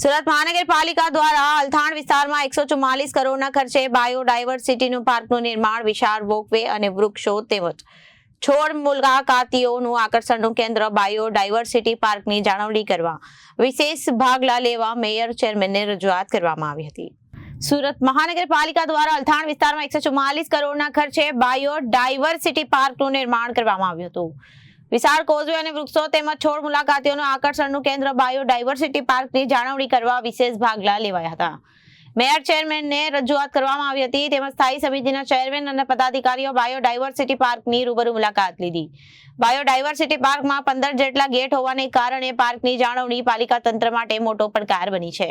સુરત મહાનગરપાલિકા દ્વારા અલથાણ વિસ્તારમાં એકસો ચુમ્માલીસ કરોડના ખર્ચે બાયોડાયવર્સિટીનું પાર્કનું નિર્માણ, વિશાળ વોકવે અને વૃક્ષો તેમજ છોડ મુલાકાતીઓનું આકર્ષણનું કેન્દ્ર બાયોડાયવર્સિટી પાર્કની જાળવણી કરવા વિશેષ ભાગલા લેવા મેયર ચેરમેનને રજૂઆત કરવામાં આવી હતી. સુરત મહાનગરપાલિકા દ્વારા અલથાણ વિસ્તારમાં એકસો ચુમ્માલીસ કરોડના ખર્ચે બાયોડાયવર્સિટી પાર્કનું નિર્માણ કરવામાં આવ્યું હતું. વિશાળ કોઝવે અને વૃક્ષો તેમજ છોડ મુલાકાતીઓનું આકર્ષણનું કેન્દ્ર બાયોડાયવર્સિટી પાર્કની જાળવણી કરવા વિશેષ ભાગલા લેવાયા હતા. મેયર ચેરમેનને રજૂઆત કરવામાં આવી હતી. તેમજ સ્થાયી સમિતિના ચેરમેન અને પદાધિકારીઓ બાયોડાયવર્સિટી પાર્કની રૂબરૂ મુલાકાત લીધી. બાયોડાયવર્સિટી પાર્કમાં પંદર જેટલા ગેટ હોવાને કારણે પાર્કની જાળવણી પાલિકા તંત્ર માટે મોટો પડકાર બની છે.